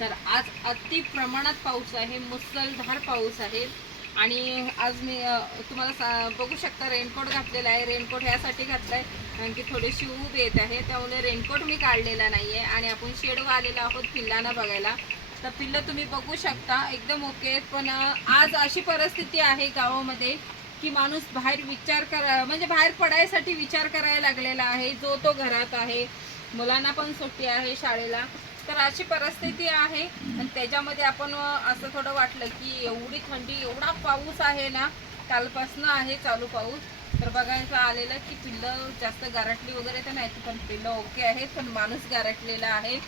तर आज अति प्रमाणात पाऊस आहे मुसळधार पाऊस आहे. आणि आज मी तुम्हाला सा बघू शकता रेनकोट घातलेला आहे. रेनकोट ह्यासाठी घातलाय कारण की थोडीशी ऊब येत आहे. त्यामुळे रेनकोट मी काढलेला नाही आहे आणि आपण शेडवर आलेलो आहोत पिल्लांना बघायला. तर पिल्लं तुम्ही बघू शकता एकदम ओके आहेत. पण आज अशी परिस्थिती आहे गावामध्ये की माणूस बाहेर विचार करा म्हणजे बाहेर पडायसाठी विचार करायला लागलेला आहे. जो तो घरात आहे. मुलांना पण सुट्टी आहे शाळेला. तर अशी परिस्थिती आहे. आणि त्याच्यामध्ये आपण असं थोडं वाटलं की एवढी थंडी एवढा पाऊस आहे ना कालपासनं आहे चालू पाऊस. तर बघायचं आलेलं की पिल्लं जास्त गारटली वगैरे तर नाही पण पिल्लं ओके आहेत पण माणूस गारटलेला आहे.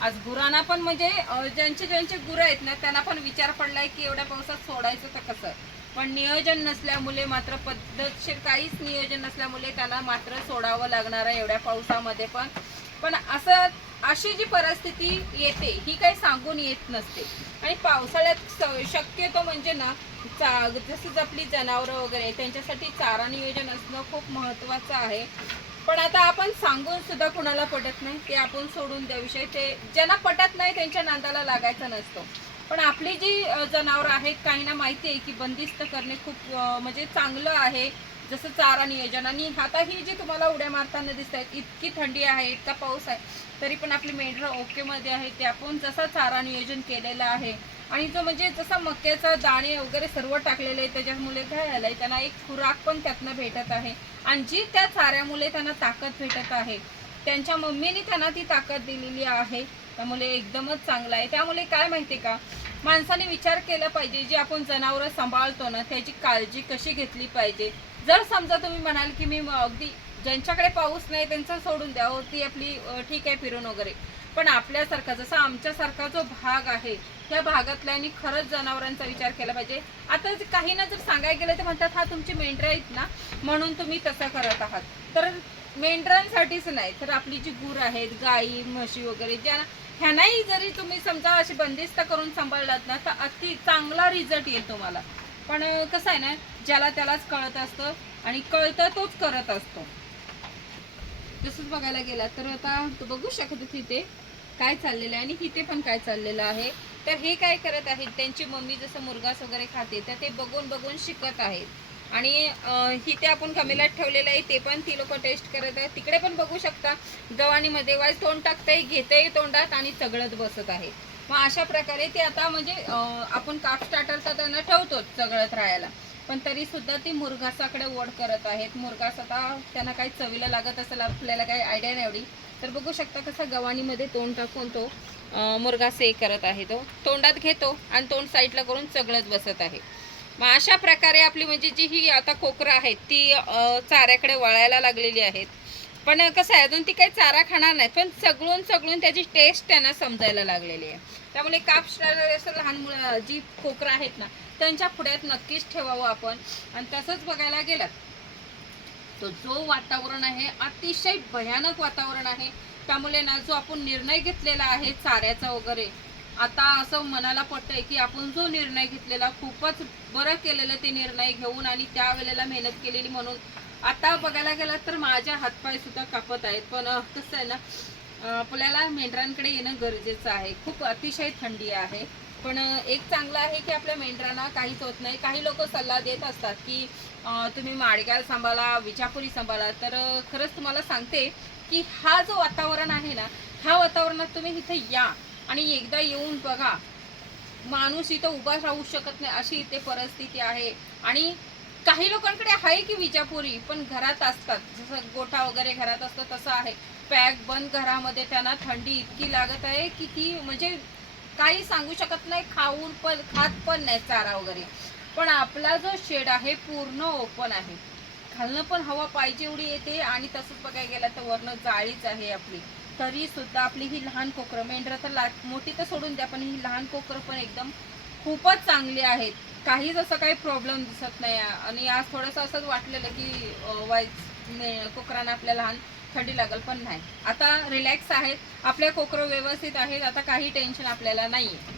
आज गुरांना पण म्हणजे ज्यांचे ज्यांचे गुरं आहेत ना त्यांना पण विचार पडलाय की एवढ्या पावसात सोडायचं तर कसं? पण नियोजन नसल्यामुळे मात्र पद्धतशीर काहीच नियोजन नसल्यामुळे त्याला मात्र सोडावं लागणार आहे एवढ्या पावसामध्ये पण. पण असं अशी जी परिस्थिती येते ही काही सांगून येत नसते. आणि पावसाळ्यात स- शक्यतो म्हणजे ना चा जसं आपली जनावरं वगैरे त्यांच्यासाठी चारा नियोजन असणं खूप महत्त्वाचं आहे. पण आता आपण सांगून सुद्धा कुणाला पटत नाही ते आपण सोडून द्या विषय. ते ज्यांना पटत नाही त्यांच्या नांदाला लागायचा नसतो. पण आपली जी जनावरं आहेत काहींना माहिती आहे की बंदिस्त करणे खूप म्हणजे चांगलं आहे. जसं चारा नियोजन आणि आता ही जी तुम्हाला उड्या मारताना दिसत आहेत इतकी थंडी आहे इतका पाऊस आहे तरी पण आपली मेंढरं ओकेमध्ये आहे ते आपण जसा चारा नियोजन केलेलं आहे. आणि जो म्हणजे जसा मक्याचा दाणे वगैरे सर्व टाकलेले आहे त्याच्यामुळे काय आहे त्यांना एक खुराक पण त्यातनं भेटत आहे. आणि जी त्या चाऱ्यामुळे त्यांना ताकद भेटत आहे त्यांच्या मम्मीने त्यांना ती ताकद दिलेली आहे. त्यामुळे एकदमच चांगलं आहे. त्यामुळे काय माहिती का माणसाने विचार केला पाहिजे जे आपण जनावरं सांभाळतो ना त्याची काळजी कशी घेतली पाहिजे. जर समजा तुम्ही म्हणाल की मी अगदी ज्यांच्याकडे पाऊस नाही त्यांचं सोडून द्या हो, ती आपली ठीक आहे फिरून वगैरे. पण आपल्यासारखा जसा आमच्यासारखा जो भाग आहे त्या भागातल्यानी खरंच जनावरांचा विचार केला पाहिजे. आता काही ना जर सांगायला गेलं तर म्हणतात हा तुमची मेंढरं आहेत ना म्हणून तुम्ही तसं करत आहात. तर मेंढरांसाठीच नाही तर आपली जी गुर आहेत गाई म्हशी वगैरे ज्या ह्यांनाही जरी तुम्ही समजा अशी बंदिस्त करून सांभाळलात ना तर अति चांगला रिझल्ट येईल तुम्हाला. पण कसं आहे ना ज्याला त्यालाच कळत असतं आणि कळतं तोच करत असतो. तसंच बघायला गेला तर आता तू बघू शकत तिथे काय चाललेलं आहे आणि इथे पण काय चाललेलं आहे. तर हे काय करत आहेत त्यांची मम्मी जसं मुरगास वगैरे खाते तर ते बघून बघून शिकत आहेत. आणि इथे आपण कमेलात ठेवलेलं आहे ते पण ती लोक टेस्ट करत आहेत. तिकडे पण बघू शकता गव्हाणीमध्ये वाईज तोंड टाकतंय घेतंय तोंडात आणि चगळत बसत आहे. मग अशा प्रकारे ते आता म्हणजे आपण काप स्टार्टर तर त्यांना ठेवतो चगळत राहायला. पण तरी सुद्धा ती मुरघासाकडे ओढ करत आहेत. मुरघास आता त्यांना काही चवीला लागत असेल आपल्याला काही आयडिया नाही एवढी. तर बघू शकता कसं गव्हाणीमध्ये तोंड टाकून तो अं, मुरघास हे करत आहे तो. तोंडात घेतो आणि तोंड साईडला करून चगळत बसत आहे. मग अशा प्रकारे आपली म्हणजे जी ही आता कोकरं आहेत ती चाऱ्याकडे वळायला लागलेली आहेत. पण कसं आहे अजून ती काही चारा खाणार नाहीत पण सगळून सगळून त्याची टेस्ट त्यांना समजायला लागलेली आहे. त्यामुळे काप असं लहान मुलं जी कोकरं आहेत ना त्यांच्या पुढ्यात नक्कीच ठेवावं आपण. आणि तसंच बघायला गेलात तो जो वातावरण आहे अतिशय भयानक वातावरण आहे. त्यामुळे ना जो आपण निर्णय घेतलेला आहे चाऱ्याचा वगैरे आता असं मनाला पटतंय की आपण जो निर्णय घेतलेला खूपच बरं केलेलं ते निर्णय घेऊन आणि त्यावेळेला मेहनत केलेली म्हणून आता बघायला गेला तर माझ्या हातपाय सुद्धा कापत आहेत. पण कसं आहे ना आपल्याला मेंढरांकडे येणं गरजेचं आहे. खूप अतिशय थंडी आहे. पण एक चांगलं आहे की आपल्या मेंढरांना काहीच होत नाही. काही लोक सल्ला देत असतात की तुम्ही माडगाव सांभाळा विजापुरी सांभाळा. तर खरंच तुम्हाला सांगते की हा जो वातावरण आहे ना ह्या वातावरणात तुम्ही इथे या. आणि एकदा येऊन बघा माणूस इथं उभा राहू शकत नाही अशी इथे परिस्थिती आहे. आणि काही लोकांकडे आहे की विजापुरी पण घरात असतात. जसं गोठा वगैरे घरात असतो तसं आहे. पॅक बंद घरामध्ये त्यांना थंडी इतकी लागत आहे की ती म्हणजे काही सांगू शकत नाही खाऊन पण खात पण नाही चारा वगैरे. पण आपला जो शेड आहे पूर्ण ओपन आहे. घालणं पण हवा पाहिजे एवढी येते. आणि तसंच बघायला गेलं तर वरनं जाळीच आहे आपली. तरी सुद्धा आपली ही लहान कोकरं मेंढरं तर ला मोठी तर सोडून द्या पण ही लहान कोकरं पण एकदम खूपच चांगली आहेत. काहीच असं काही प्रॉब्लेम दिसत नाही. आणि आज थोडंसं असंच वाटलेलं की वाईज कोकरांना आपल्या लहान थंडी लागल पण नाही. आता रिलॅक्स आहेत. आपल्या कोकरं व्यवस्थित आहेत. आता काही टेन्शन आपल्याला नाही आहे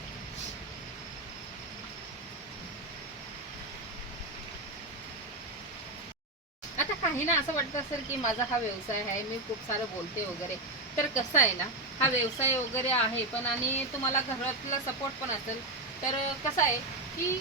आता काही ना असं वाटत असेल की माझा हा व्यवसाय आहे मी खूप सारं बोलते वगैरे. तर कसं आहे ना हा व्यवसाय वगैरे आहे पण आणि तुम्हाला घरातला सपोर्ट पण असेल. तर कसं आहे की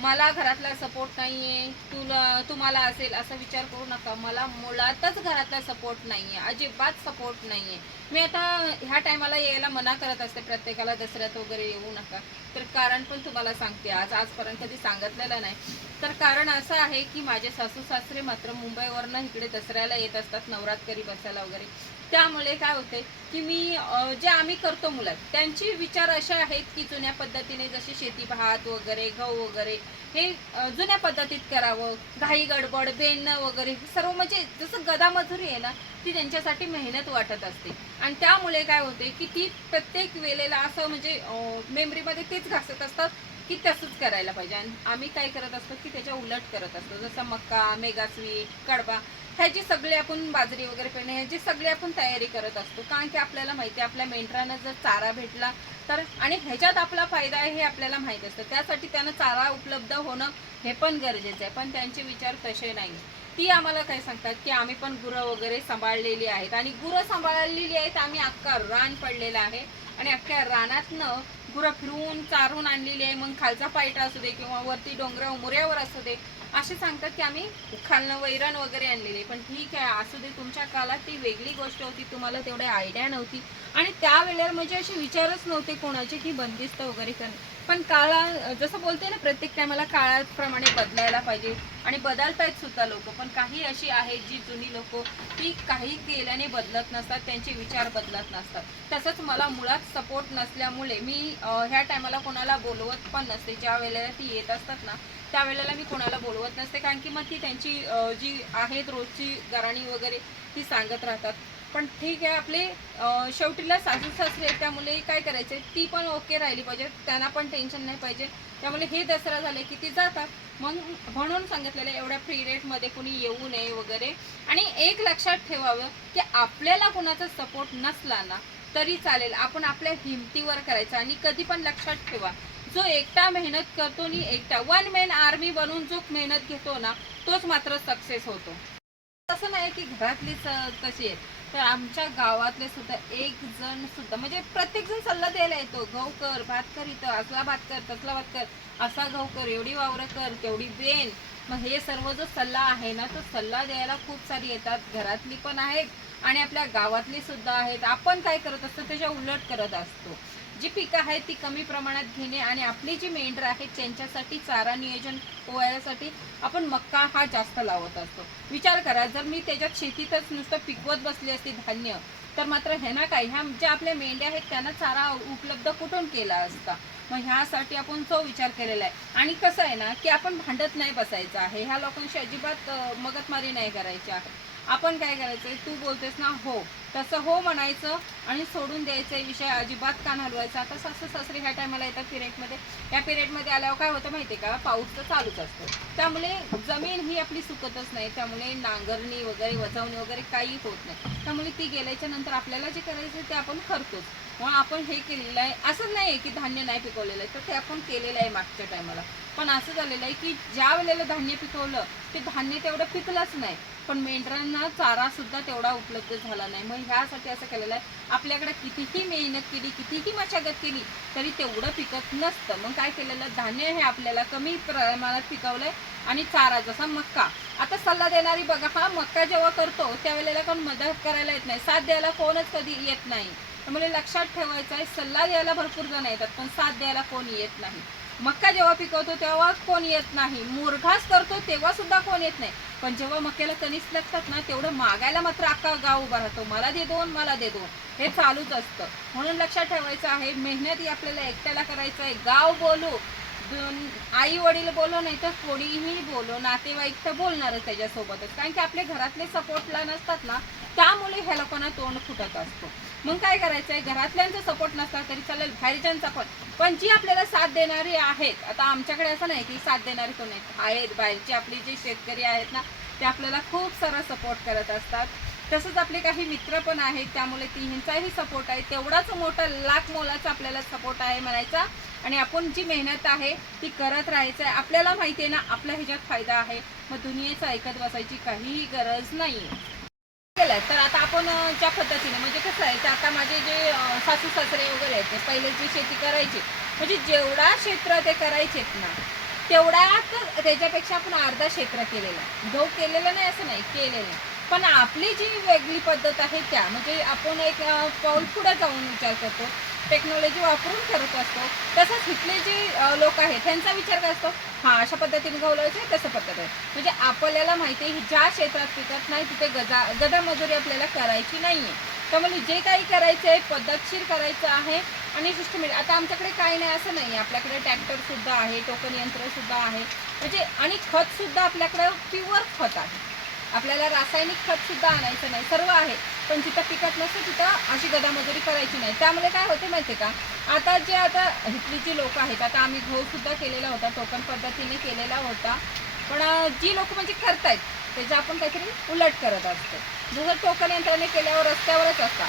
मला घरातला सपोर्ट नाही आहे तुला तुम्हाला असेल असा विचार करू नका. मला मुळातच घरातला सपोर्ट नाही आहे अजिबात सपोर्ट नाही आहे मी आता ह्या टायमाला यायला मना करत असते प्रत्येकाला दसऱ्यात वगैरे येऊ नका. तर कारण पण तुम्हाला सांगते आज आजपर्यंत कधी सांगितलेलं नाही. तर कारण असं आहे की माझे सासू सासरे मात्र मुंबईवरनं इकडे दसऱ्याला येत असतात नवरात्री बसायला वगैरे. त्यामुळे काय होते की मी जे आम्ही करतो मुलं त्यांचे विचार असे आहेत की जुन्या पद्धतीने जसे शेती भात वगैरे गहू वगैरे हे जुन्या पद्धतीत करावं घाई गडबड बेणं वगैरे सर्व म्हणजे जसं गदामजुरी आहे ना ती त्यांच्यासाठी मेहनत वाटत असते. आणि त्यामुळे काय होते की ती प्रत्येक वेळेला असं म्हणजे मेमरीमध्ये तेच घासत असतात की तसंच करायला पाहिजे. आणि आम्ही काय करत असतो की त्याच्या उलट करत असतो. जसं मक्का मेगा स्वीट कडबा ह्याची सगळी आपण बाजरी वगैरे पेरणे ह्याची सगळी आपण तयारी करत असतो. कारण की आपल्याला माहिती आहे आपल्या मेंढरानं जर चारा भेटला तर आणि ह्याच्यात आपला फायदा आहे हे आपल्याला माहीत असतं. त्यासाठी त्यांना चारा उपलब्ध होणं हे पण गरजेचं आहे. पण त्यांचे विचार तसे नाही ती आम्हाला काय सांगतात की आम्ही पण गुरं वगैरे सांभाळलेली आहेत. आणि गुरं सांभाळलेली आहेत आम्ही अख्खा रान पडलेला आहे. आणि अख्ख्या रानातनं गुरं फिरवून चारून आणलेली आहे. मग खालचा पायटा असू दे किंवा वरती डोंगरा उमऱ्यावर असू दे. असे सांगतात की आम्ही खालनं वैरण वगैरे आणलेले पण ठीक आहे असू दे तुमच्या काळात ती वेगळी गोष्ट होती तुम्हाला तेवढी आयडिया नव्हती. आणि त्यावेळेला म्हणजे असे विचारच नव्हते कोणाचे की बंदिस्त वगैरे करणे. पण काळा जसं बोलते ना प्रत्येक टायमाला काळाप्रमाणे बदलायला पाहिजे. आणि बदलतायत सुद्धा लोक पण काही अशी आहेत जी जुनी लोक ती काही केल्याने बदलत नसतात त्यांचे विचार बदलत नसतात. तसंच मला मुळात सपोर्ट नसल्यामुळे मी ह्या टायमाला कोणाला बोलवत पण नसते. ज्या वेळेला ती येत असतात ना त्यावेळेला मी कोणाला बोलवत नसते कारण की मग ती त्यांची जी आहेत रोजची गराणी वगैरे ती सांगत राहतात. पण ठीक आहे आपले शेवटीला सासू सासरे आहेत, त्यामुळे काय करायचे? ती पण ओके राहिली पाहिजे त्यांना पण टेन्शन नाही पाहिजे. त्यामुळे हे दसरा झाले की ती जातात. मग म्हणून सांगितलेलं एवढ्या फ्री रेटमध्ये कुणी येऊ नये वगैरे. आणि एक लक्षात ठेवावं की आपल्याला कुणाचा सपोर्ट नसला ना तरी चालेल. आपण आपल्या हिमतीवर करायचं. आणि कधी पण लक्षात ठेवा जो एकटा मेहनत करतो आणि एकटा वन मॅन आर्मी बनून जो मेहनत घेतो ना तोच मात्र सक्सेस होतो. असं नाही की घरातली अं, तशी आहे. तर आमच्या गावातले सुद्धा एक जण सुद्धा म्हणजे प्रत्येक जण सल्ला द्यायला येतो. गहू कर भात कर इथं असला भात कर तसला भात कर असा गहू कर एवढी वावरं कर तेवढी बेन मग हे सर्व जो सल्ला आहे ना तो सल्ला द्यायला खूप सारी येतात. घरातली पण आहेत आणि आपल्या गावातली सुद्धा आहेत. आपण काय करत असतो? त्याच्या उलट करत असतो. जी पिकं आहेत ती कमी प्रमाणात घेणे आणि आपली जी मेंढर आहेत त्यांच्यासाठी चारा नियोजन पोहायसाठी आपण मक्का हा जास्त लावत असतो. विचार करा जर मी त्याच्यात शेतीतच नुसतं पिकवत बसली असती धान्य तर मात्र हे ना काय ह्या ज्या आपल्या मेंढ्या आहेत त्यांना चारा उपलब्ध कुठून केला असता? मग ह्यासाठी आपण तो विचार केलेला आहे. आणि कसं आहे ना की आपण भांडत नाही बसायचं आहे. ह्या लोकांशी अजिबात मगतमारी नाही करायची आहे. आपण काय करायचं आहे तू बोलतेस ना हो. तसं हो म्हणायचं आणि सोडून द्यायचं विषय अजिबात कान हलवायचा. आता सासू सासरे ह्या टायमाला येतात पिरियडमध्ये. या पिरियडमध्ये आल्यावर काय होतं माहिती आहे का? पाऊस तर चालूच असतो. त्यामुळे जमीन ही आपली सुकतच नाही. त्यामुळे नांगरणी वगैरे वजवणी वगैरे काही होत नाही. त्यामुळे ती गेल्याच्यानंतर आपल्याला जे करायचं ते आपण करतोच. मग आपण हे केलेलं आहे. असं नाही आहे की धान्य नाही पिकवलेलं आहे. तर ते आपण केलेलं आहे मागच्या टायमाला. पण असं झालेलं आहे की ज्या वेळेला धान्य पिकवलं ते धान्य तेवढं पिकलंच नाही. पण मेंढरांना चारासुद्धा तेवढा उपलब्ध झाला नाही. मग ह्यासाठी असं केलेलं आहे आपल्याकडे कितीही मेहनत केली कितीही मशागत केली तरी तेवढं पिकत नसतं. मग काय केलेलं? धान्य हे आपल्याला कमी प्रमाणात पिकवलंय आणि चारा जसा मक्का. आता सल्ला देणारी बघा हा मक्का जेव्हा करतो त्यावेळेला कोण मदत करायला येत नाही. साथ द्यायला कोणच कधी येत नाही. त्यामुळे लक्षात ठेवायचं आहे सल्ला द्यायला भरपूर जण येतात पण साथ द्यायला कोण येत नाही. मक्का जेव्हा पिकवतो तेव्हा कोण येत नाही. मुरघास करतो तेव्हा सुद्धा कोण येत नाही. पण जेव्हा मक्याला कणीस लागतात ना तेवढं मागायला मात्र अख्खा गाव उभा राहतो. मला दे दोन मला दे दोन. हे चालूच असतं. म्हणून लक्षात ठेवायचं आहे मेहनत ही आपल्याला एकट्याला करायचं आहे. गाव बोलू आई वडील बोलो नाही तर कोणीही बोलो नातेवाईक तर बोलणारच त्याच्यासोबतच. कारण की आपले घरातले सपोर्टला नसतात ना त्यामुळे ह्या लोकांना तोंड फुटत असतो. मग काय करायचं आहे घरातल्यांचा सपोर्ट नसला तरी चालेल बाहेरच्यांचा पण. पण जी आपल्याला साथ देणारी आहेत आता आमच्याकडे असं नाही की साथ देणारी कोण आहेत. आहेत बाहेरची आपली जी शेतकरी आहेत ना ते आपल्याला खूप सारा सपोर्ट करत असतात. तसंच आपले काही मित्र पण आहेत त्यामुळे तिहींचाही सपोर्ट आहे. तेवढाच मोठा लाख मोलाचा आपल्याला सपोर्ट आहे म्हणायचा. आणि आपण जी मेहनत आहे ती करत राहायचं आहे. आपल्याला माहिती आहे ना आपल्या ह्याच्यात फायदा आहे. मग दुनियेचं ऐकत बसायची काहीही गरज नाही केलं तर आता आपण ज्या पद्धतीने म्हणजे कसं आहे की आता माझे जे सासू सासरे वगैरे आहेत ते पहिले जी शेती करायची म्हणजे जेवढा क्षेत्र ते करायचेत ना तेवढ्यात त्याच्यापेक्षा आपण अर्धा क्षेत्र केलेला आहे. गहू केलेलं नाही असं नाही केलेलं आहे. पण आपली जी वेगळी पद्धत आहे त्या म्हणजे आपण एक पाऊल पुढे जाऊन विचार करतो. टेक्नॉलॉजी वापरून करत असतो. तसंच इथले जे लोक आहेत त्यांचा विचार काय असतो? हा अशा पद्धतीने गहू आहे तसं पद्धत आहे म्हणजे आपल्याला माहिती आहे ज्या क्षेत्रात पिकत नाही तिथे गदा गदामजुरी आपल्याला करायची नाही आहे त्यामुळे म्हणजे जे काही करायचं आहे पद्धतशीर करायचं आहे आणि सिस्टमॅटिक म्हणजे, आता आमच्याकडे काही नाही असं नाही. आहे आपल्याकडे ट्रॅक्टरसुद्धा आहे टोकन यंत्रसुद्धा आहे. म्हणजे आणि खतसुद्धा आपल्याकडं प्युअर खत आहे. आपल्याला रासायनिक खतसुद्धा आणायचं नाही सर्व आहे. पण जिथं पिकत नसतं तिथं अशी गदामजुरी करायची नाही. त्यामुळे काय होते माहिती का? आता जे आता इथली जी लोक आहेत आता आम्ही गहू केलेला होता टोकन पद्धतीने केलेला होता. पण जी लोक म्हणजे करतायत त्याचं आपण काहीतरी उलट करत असतो. जसं टोकन यंत्राने केल्यावर रस्त्यावरच असतात.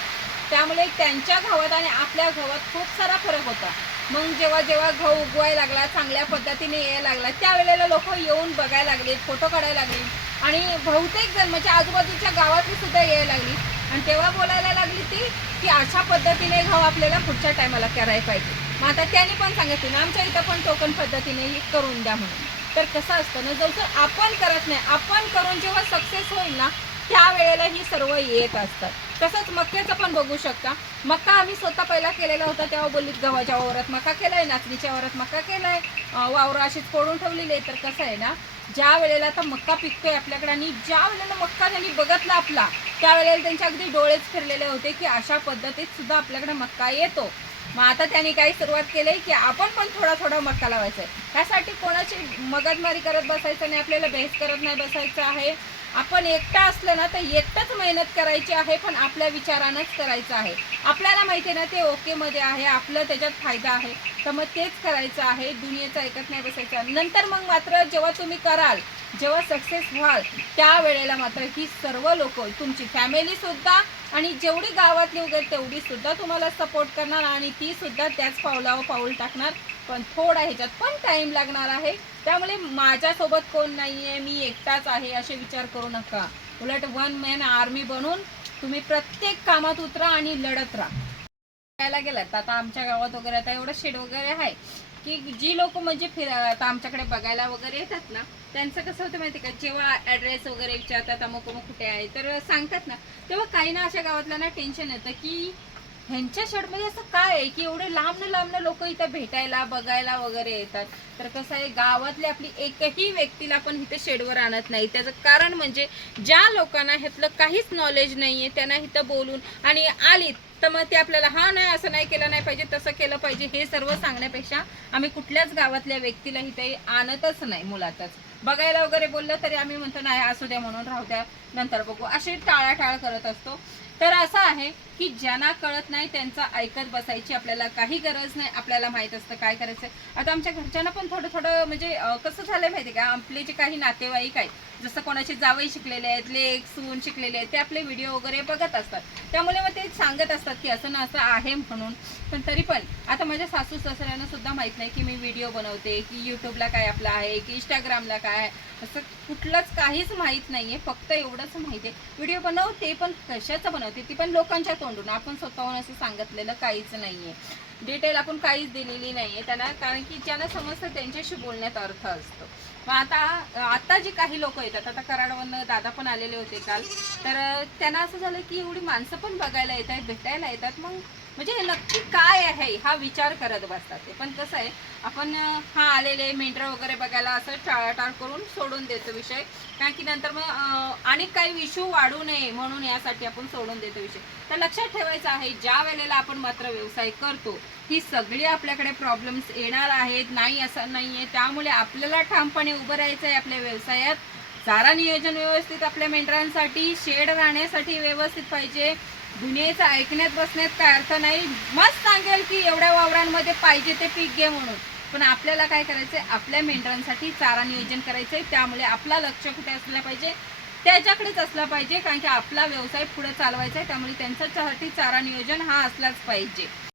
त्यामुळे त्यांच्या गव्हात आणि आपल्या गव्हात खूप सारा फरक होता. मग जेव्हा जेव्हा घाऊ उगवायला लागला चांगल्या पद्धतीने यायला लागला त्यावेळेला लोक येऊन बघायला लागले फोटो काढायला लागले. आणि बहुतेक जण म्हणजे आजूबाजूच्या गावातली सुद्धा यायला लागली. आणि तेव्हा बोलायला लागली ती की अशा पद्धतीने घाव आपल्याला पुढच्या टायमाला करायला पाहिजे. मग आता त्यांनी पण सांगितलं ना आमच्या इथं पण टोकन पद्धतीने करून द्या म्हणून. तर कसं असतं ना जर आपण करत नाही आपण करून जेव्हा सक्सेस होईल ना त्यावेळेला ही सर्व येत असतात. तसंच मक्याचं पण बघू शकता. मक्का आम्ही स्वतः पहिला केलेला होता तेव्हा बोललीत गव्हाच्या वावरात मका केलाय नाचणीच्या वावरात मका केलाय. वावरं अशीच फोडून ठेवलेली आहे तर कसं आहे ना ज्या वेळेला आता मक्का पिकतोय आपल्याकडे आणि ज्या वेळेला मक्का त्यांनी बघितला आपला त्यावेळेला त्यांचे अगदी डोळेच फिरलेले होते की अशा पद्धतीत सुद्धा आपल्याकडे मक्का येतो. मग आता त्यांनी काही सुरुवात केली की आपण पण थोडा थोडा मक्का लावायचा आहे. त्यासाठी कोणाची मगजमारी करत बसायचं नाही आपल्याला बेस करत नाही बसायचं आहे. आपण एकटा असलं ना तर एकटाच मेहनत करायची आहे पण आपल्या विचारानंच करायचं आहे. आपल्याला माहिती आहे ना ते ओकेमध्ये आहे आपलं त्याच्यात फायदा आहे. तर मग तेच करायचं आहे दुनियेचं ऐकत नाही बसायचं. नंतर मग मात्र जेव्हा तुम्ही कराल जेव्हा सक्सेस व्हाल त्यावेळेला मात्र ही सर्व लोक तुमची फॅमिलीसुद्धा आणि जेवढी गावातली वगैरे तेवढीसुद्धा तुम्हाला सपोर्ट करणार आणि तीसुद्धा त्याच पावलावर पाऊल टाकणार. पण थोडा ह्याच्यात पण टाईम लागणार आहे. त्यामुळे माझ्यासोबत कोण नाही आहे मी एकटाच आहे असे विचार करू नका. उलट वन मॅन आर्मी बनून तुम्ही प्रत्येक कामात उतरा आणि लढत राहा. फिरायला गेलात आता आमच्या गावात वगैरे आता एवढं शेड वगैरे आहे की जी लोक म्हणजे फिरा आता आमच्याकडे बघायला वगैरे येतात ना त्यांचं कसं होतं माहिती का? जेव्हा ॲड्रेस वगैरे विचारतात अमुक अमुक कुठे आहे तर सांगतात ना. तेव्हा काही ना अशा गावातल्या टेन्शन येतं की ह्यांच्या शेडमध्ये असं काय आहे की एवढे लांब लांब लोक इथं भेटायला बघायला वगैरे येतात? तर कसं आहे गावातली आपली एकही व्यक्तीला पण इथे शेडवर आणत नाही. त्याचं कारण म्हणजे ज्या लोकांना ह्यातलं काहीच नॉलेज नाही आहे त्यांना इथं बोलून आणि आलीत तर मग ते आपल्याला हा नाही असं नाही केलं नाही पाहिजे तसं केलं पाहिजे हे सर्व सांगण्यापेक्षा आम्ही कुठल्याच गावातल्या व्यक्तीला इथे आणतच नाही मुलातच बघायला वगैरे बोललं तरी आम्ही म्हणतो नाही असू द्या म्हणून राहू द्या नंतर बघू. अशी टाळाटाळ करत असतो. तर असं आहे की ज्यांना कळत नाही त्यांचं ऐकत बसायची आपल्याला काही गरज नाही आपल्याला माहीत असतं काय करायचं आता आमच्या घरच्यांना पण थोडं थोडं म्हणजे कसं झालं माहिती का? आपले जे काही नातेवाईक आहेत जसं कोणाचे जावई शिकलेले आहेत लेख सून शिकलेले आहेत ते आपले व्हिडिओ वगैरे बघत असतात. त्यामुळे मग ते सांगत असतात की असं ना असं आहे म्हणून. पण तरी पण आता माझ्या सासू सासऱ्यांना सुद्धा माहीत नाही की मी व्हिडिओ बनवते की यूट्यूबला काय आपलं आहे की इंस्टाग्रामला काय आहे. असं कुठलंच काहीच माहीत नाहीये फक्त एवढंच माहिती आहे व्हिडिओ बनवते पण कशाचं बनवते? ती पण लोकांच्या तोंड तोंडून आपण स्वतःहून असं सांगितलेलं काहीच नाहीये. डिटेल आपण काहीच दिलेली नाहीये. त्यांना कारण की ज्यांना समजतं त्यांच्याशी बोलण्यात अर्थ असतो. मग आता आता जे काही लोक येतात आता कराडवरनं दादा पण आलेले होते काल. तर त्यांना असं झालं की एवढी माणसं पण बघायला येत आहेत भेटायला येतात. मग म्हणजे हे नक्की काय आहे हा विचार करत बसतात ते. पण कसं आहे आपण हा आलेले मेंढरं वगैरे बघायला असं टाळाटाळ करून सोडून देतो विषय. कारण की नंतर मग अनेक काही विषू वाढू नये म्हणून यासाठी आपण सोडून देतो विषय. तर लक्षात ठेवायचं आहे ज्या वेळेला आपण मात्र व्यवसाय करतो ही सगळी आपल्याकडे प्रॉब्लेम्स येणार आहेत नाही असं नाही आहे त्यामुळे आपल्याला ठामपणे उभं राहायचं आहे आपल्या व्यवसायात. चारा नियोजन व्यवस्थित आपल्या मेंढरांसाठी शेड राहण्यासाठी व्यवस्थित पाहिजे. दुनियेचं ऐकण्यात बसण्यात काय अर्थ नाही. मस्त सांगेल की एवढ्या वावरांमध्ये पाहिजे ते पीक घे म्हणून. पण आपल्याला काय करायचंय? आपल्या मेंढरांसाठी चारा नियोजन करायचंय. त्यामुळे आपला लक्ष कुठे असलं पाहिजे? त्याच्याकडेच असला पाहिजे. कारण की आपला व्यवसाय पुढे चालवायचा आहे. त्यामुळे त्यांच्यासाठी चारा नियोजन हा असलाच पाहिजे.